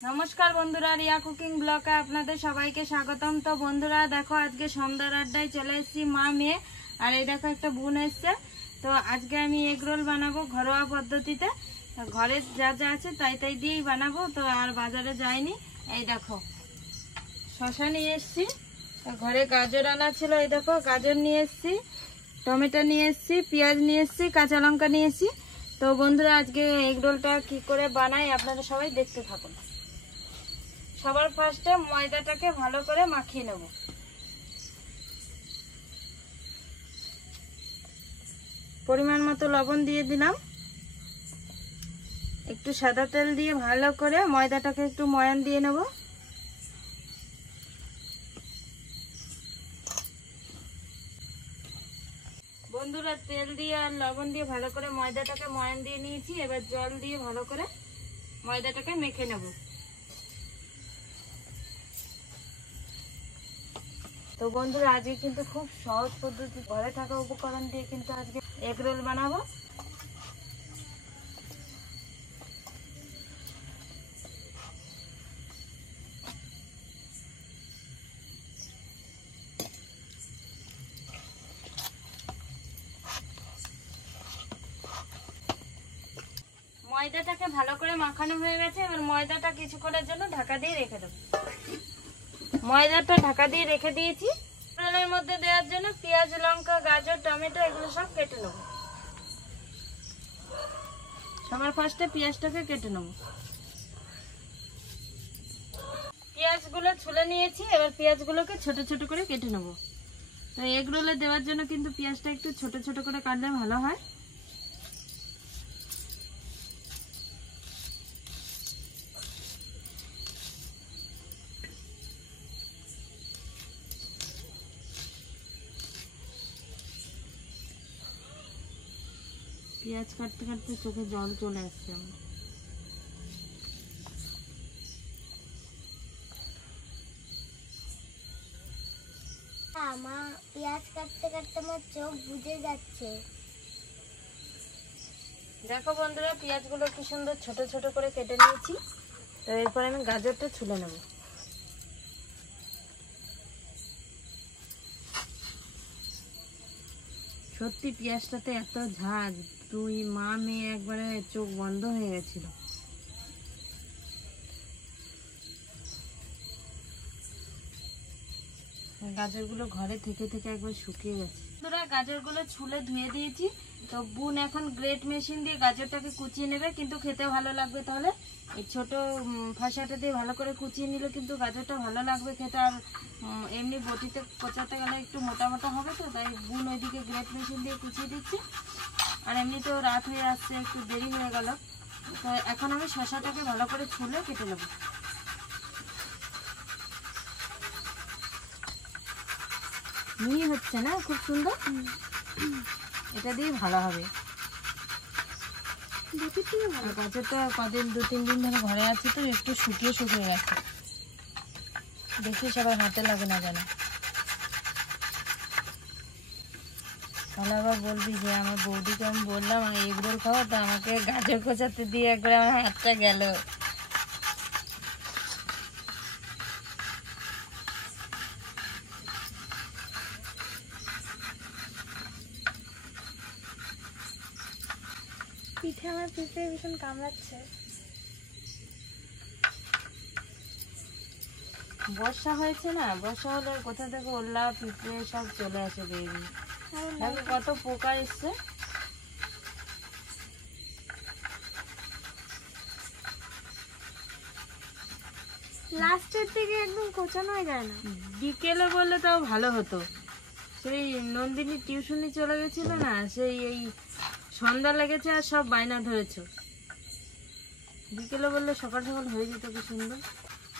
नमस्कार बंधुरा रिया कुकिंग ब्लगे आपनादेर सबाइके स्वागतम। तो बंधुरा देखो आज के सन्ध्यार आड्डाय चले एसेछि मा मेये और ये देखो एक बोन एसेছে। तो आज के आमी एग रोल बानाबो घरोया पद्धतिते, घरे जा जा आछे ताई ताई दिएई बानाबो। तो आर बाजारे जाइनी। এই দেখো শসা নিয়ে এসেছি, ঘরে গাজর আনা ছিল, এই দেখো গাজর নিয়ে এসেছি, টমেটো নিয়ে এসেছি, পেঁয়াজ নিয়ে এসেছি, কাঁচা লঙ্কা নিয়ে এসেছি। তো বন্ধুরা আজকে এগ রোলটা কি করে বানাই আপনারা সবাই দেখতে থাকুন। সবার ফার্স্টে ময়দাটাকে ভালো করে মাখিয়ে নেব। পরিমাণ মতো লবণ দিয়ে দিলাম, একটু সাদা তেল দিয়ে ভালো করে ময়দাটাকে একটু ময়ান দিয়ে নেব। বন্ধুরা তেল দিয়ে আর লবণ দিয়ে ভালো করে ময়দাটাকে ময়ান দিয়ে নিয়েছি। এবার জল দিয়ে ভালো করে ময়দাটাকে মেখে নেব। তো বন্ধুরা আজকে কিন্তু খুব সহজ পদ্ধতি, ঘরে থাকা উপকরণ দিয়ে কিন্তু আজকে এগ রোল বানাবো। ময়দাটাকে ভালো করে মাখানো হয়ে গেছে। এবার ময়দাটা কিছুক্ষণের জন্য ঢাকা দিয়ে রেখে দেব। ময়দাটা ঢাকা দিয়ে রেখে দিয়েছি। রোলের মধ্যে দেওয়ার জন্য পেঁয়াজ, লঙ্কা, গাজর, টমেটো এগুলো সব কেটে নেব। সবার ফার্স্টে পেঁয়াজটাকে কেটে নেব। পেঁয়াজগুলো ছুলে নিয়েছি। এবার পেঁয়াজগুলোকে ছোট ছোট করে কেটে নেব। তো এগ রোলে দেওয়ার জন্য কিন্তু পেঁয়াজটা একটু ছোট ছোট করে কাটলে ভালো হয়। পেঁয়াজ কাটতে কাটতে চোখে জল চলে আসছে আমার। আমার পেঁয়াজ কাটতে কাটতে আমার চোখ বুজে যাচ্ছে। দেখো বন্ধুরা পেঁয়াজগুলো কি সুন্দর ছোট ছোট করে কেটে নিয়েছি। তো এরপর আমি গাজরটা ছুলে নেব। সত্যি পেঁয়াজটাতে এত ঝাঁজ, দুই মা মেয়ে একবারে চোখ বন্ধ হয়ে গেছিল। গাজরগুলো ঘরে থেকে থেকে একবার শুকিয়ে গেছে। বন্ধুরা গাজরগুলো ছুলে ধুয়ে দিয়েছি। তো বোন এখন গ্রেট মেশিন দিয়ে গাজরটাকে কুচিয়ে নেবে, কিন্তু খেতে ভালো লাগবে। তাহলে এই ছোট ফাঁসাটা দিয়ে ভালো করে কুচিয়ে নিলে কিন্তু গাজরটা ভালো লাগবে খেতে। আর এমনি বটিতে কোচাতে গেলে একটু মোটা মোটা হবে, তো তাই বোন ওইদিকে গ্রেট মেশিন দিয়ে কুচিয়ে দিচ্ছি। আর এমনি তো রাত হয়ে আসছে, একটু দেরি হয়ে গেল। তো এখন আমি শসাটাকে ভালো করে ছুলে কেটে নেব। মিহি হচ্ছে না খুব সুন্দর, এটা দিয়ে ভালো হবে। গাজরটা কদিন 2-3 দিন ধরে ঘরে আছে, তো একটু শুকিয়ে শুকিয়ে গেছে। দেখি সবার হাতে লাগে না যেন, তাহলে আবার বলবি যে আমার বৌদিকে আমি বললাম এগ রোল খাওয়া, তো আমাকে গাজর কোচাতে দিয়ে একবার আমার হাতটা গেল। পিঠে আমার পিঠে ভীষণ কামড়াচ্ছে। বর্ষা হয়েছে না, বর্ষা হলে কোথা থেকে ওল্লা পিঁপড়ে সব চলে আসে বেরিয়ে। দেখো কত পোকা এসছে। লাস্টের দিকে একদম কোচানো হয়ে যায় না। বিকেলে বললে তাও ভালো হতো। সেই নন্দিনী টিউশনি চলে গেছিল না, সেই এই সন্ধ্যা লেগেছে আর সব বায়না ধরেছে। বিকেলে বললে সকাল সকাল হয়ে যেত কি সুন্দর।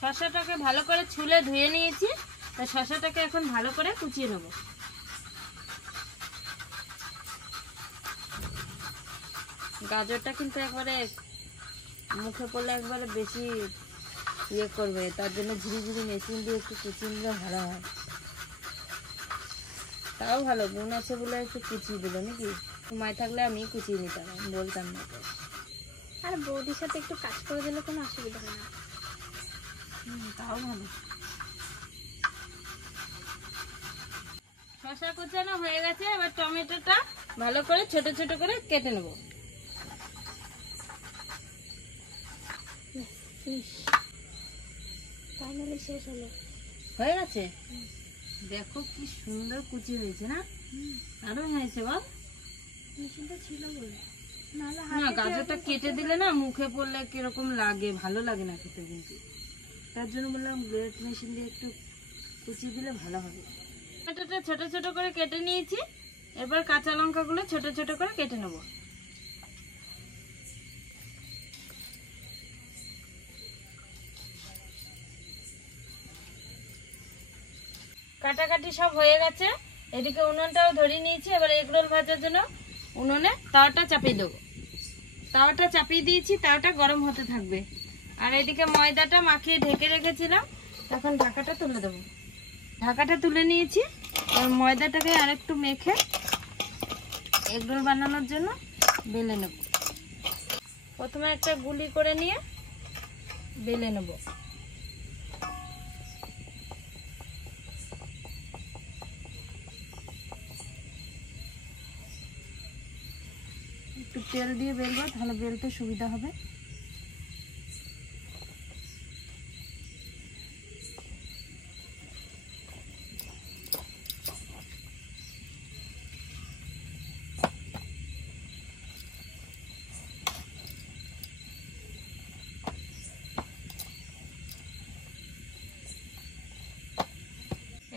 শসাটাকে ভালো করে ছুলে ধুয়ে নিয়েছি। তা শসাটাকে এখন ভালো করে কুচিয়ে নেব। গাজরটা কিন্তু একবারে মুখে পড়লে একবারে বেশি ইয়ে করবে, তার জন্য ঝিরি ঝিরি মেশিন দিয়ে একটু কুচিয়ে নিলে ভালো হয়। তাও ভালো বোন আছে বলে একটু কুচিয়ে দিল নাকি, মায় থাকলে আমি কুচিয়ে নিতাম, বলতাম না। আর বৌদির সাথে একটু কাজ করে দিলে কোনো অসুবিধা হয় না। তাও ভালো। শসা কুচানো হয়ে গেছে, এবার টমেটোটা ভালো করে ছোট ছোট করে কেটে নেব। ফাইনালি শেষ হলো। হয়ে গেছে, দেখো কি সুন্দর কুচি হয়েছে না? দারুণ হয়েছে বল। মেশিনটা ছিল বলে, নাহলে না গাজরটা কেটে দিলে না মুখে পড়লে কিরকম লাগে, ভালো লাগে না খেতে, কিন্তু তার জন্য বললাম গ্রেট মেশিন দিয়ে একটু কুচি দিলে ভালো হবে। টমেটোটা ছোট ছোট করে কেটে নিয়েছি, এবার কাঁচা লঙ্কাগুলো ছোট ছোট করে কেটে নেব। কাটাকাটি সব হয়ে গেছে, এদিকে উনুনটাও ধরিয়ে নিয়েছি। এবার এগরোল ভাজার জন্য উনুনে তাওয়াটা চাপিয়ে দেবো। তাওয়াটা চাপিয়ে দিয়েছি, তাওয়াটা গরম হতে থাকবে। আর এদিকে ময়দাটা মাখিয়ে ঢেকে রেখেছিলাম, তখন ঢাকাটা তুলে দেবো। ঢাকাটা তুলে নিয়েছি, আর ময়দাটাকে আরেকটু মেখে এগরোল বানানোর জন্য বেলে নেব। প্রথমে একটা গুলি করে নিয়ে বেলে নেব। একটু তেল দিয়ে বেলবো, তাহলে বেলতে সুবিধা হবে।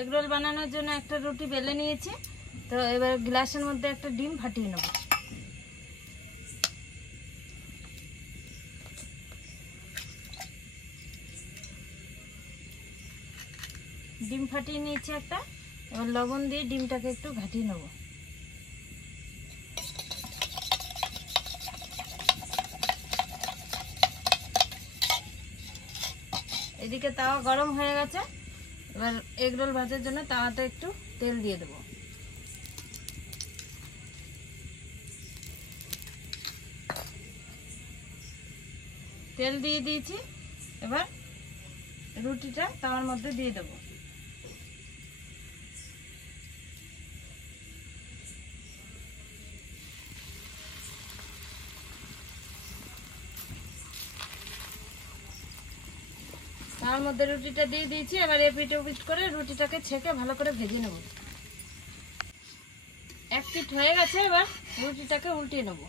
এগরোল বানানোর জন্য একটা রুটি বেলে নিয়েছি, তো এবার গ্লাসের মধ্যে একটা ডিম ফাটিয়ে নেব। ডিম ফাটিয়ে নিয়েছি একটা, এবার লবণ দিয়ে ডিমটাকে একটু ঘাটিয়ে নেব। এদিকে তাওয়া গরম হয়ে গেছে, এবার এগরোল ভাজার জন্য তাওয়াতে একটু তেল দিয়ে দেবো। তেল দিয়ে দিয়েছি, এবার রুটিটা তাওয়ার মধ্যে দিয়ে দেবো। তার মধ্যে রুটিটা দিয়ে দিয়েছি, এবার এপিট ওপিট করে রুটিটাকে ছেঁকে ভালো করে ভেজে নেব। এক পিঠ হয়ে গেছে, এবার রুটিটাকে উল্টিয়ে নেব।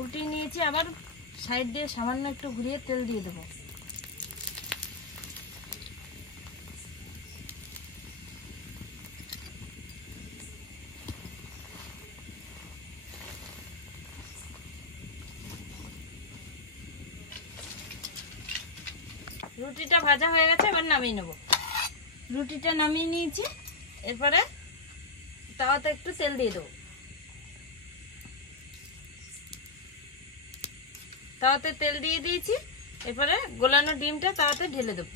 উল্টিয়ে নিয়েছি, আবার সাইড দিয়ে সামান্য একটু ঘুরিয়ে তেল দিয়ে দেবো। রুটিটা ভাজা হয়ে গেছে, এবার নামিয়ে নেব। রুটিটা নামিয়ে নিয়েছি, এরপরে তাওয়াতে একটু তেল দিয়ে দেবো। তাওয়াতে তেল দিয়ে দিয়েছি, এরপরে গোলানো ডিমটা তাওয়াতে ঢেলে দেবো।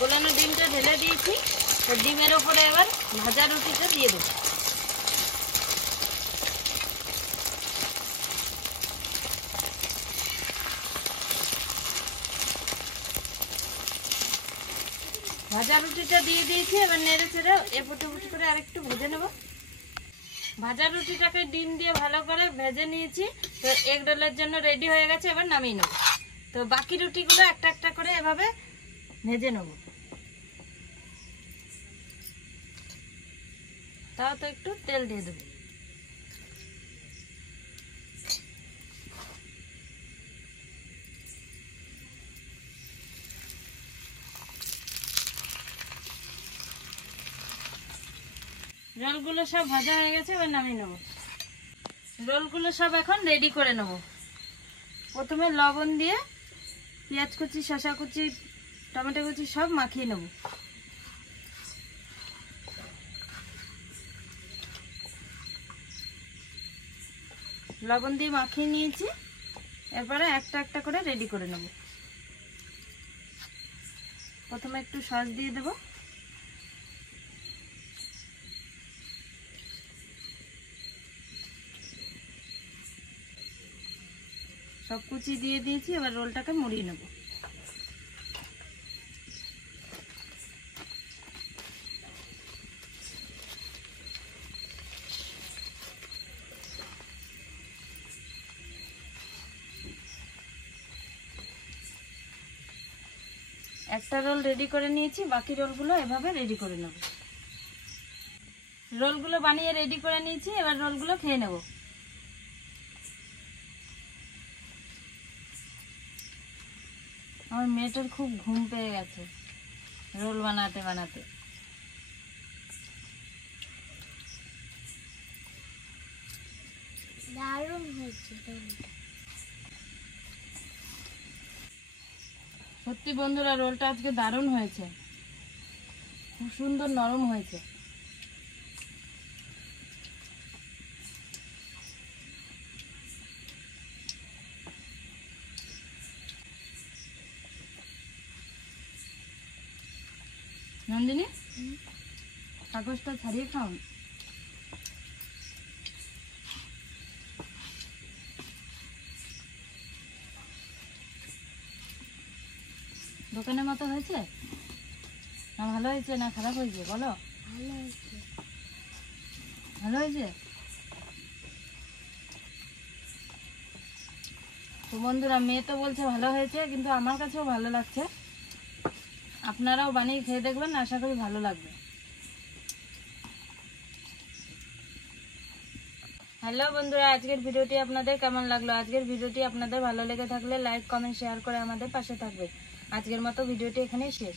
গোলানো ডিমটা ঢেলে দিয়েছি, ডিমের ওপরে এবার ভাজা রুটিটা দিয়ে দেবো। ভাজা রুটিটা দিয়ে দিয়েছি, এবার নেড়ে চেড়ে এপুট ওপুট করে আরেকটু ভেজে নেব। ভাজা রুটিটাকে ডিম দিয়ে ভালো করে ভেজে নিয়েছি, তো এগ রোলের জন্য রেডি হয়ে গেছে। এবার নামিয়ে নেব। তো বাকি রুটিগুলো একটা একটা করে এভাবে ভেজে নেব। তাও তো একটু তেল দিয়ে দেবো। রোলগুলো সব ভাজা হয়ে গেছে, এবার নামিয়ে নেব। রোলগুলো সব এখন রেডি করে নেব। প্রথমে লবণ দিয়ে পেঁয়াজ কুচি, শসা কুচি, টমেটো কুচি সব মাখিয়ে নেব। লবণ দিয়ে মাখিয়ে নিয়েছি, এরপরে একটা একটা করে রেডি করে নেব। প্রথমে একটু সস দিয়ে দেবো, সব কুচি দিয়ে দিয়েছি, এবার রোলটাকে মুড়িয়ে নেব। একটা রোল রেডি করে নিয়েছি, বাকি রোলগুলো এভাবে রেডি করে নেব। রোলগুলো বানিয়ে রেডি করে নিয়েছি, এবার রোলগুলো খেয়ে নেব। আমার মেয়েটার খুব ঘুম পেয়ে গেছে রোল বানাতে বানাতে। দারুণ হয়েছে রোলটা। সত্যি বন্ধুরা, রোলটা আজকে দারুণ হয়েছে, খুব সুন্দর নরম হয়েছে। নন্দিনী, কাগজটা ছাড়িয়ে খাও। দোকানের মতো হয়েছে না? ভালো হয়েছে না খারাপ হয়েছে বলো? ভালো হয়েছে। ভালো হয়েছে। তো বন্ধুরা, মেয়ে তো বলছে ভালো হয়েছে, কিন্তু আমার কাছেও ভালো লাগছে। আপনারাও বানিয়ে খেয়ে দেখবেন, আশা করি ভালো লাগবে। হ্যালো বন্ধুরা, আজকের ভিডিওটি আপনাদের কেমন লাগলো? আজকের ভিডিওটি আপনাদের ভালো লেগে থাকলে লাইক, কমেন্ট, শেয়ার করে আমাদের পাশে থাকবে। আজকের মতো ভিডিওটি এখানেই শেষ।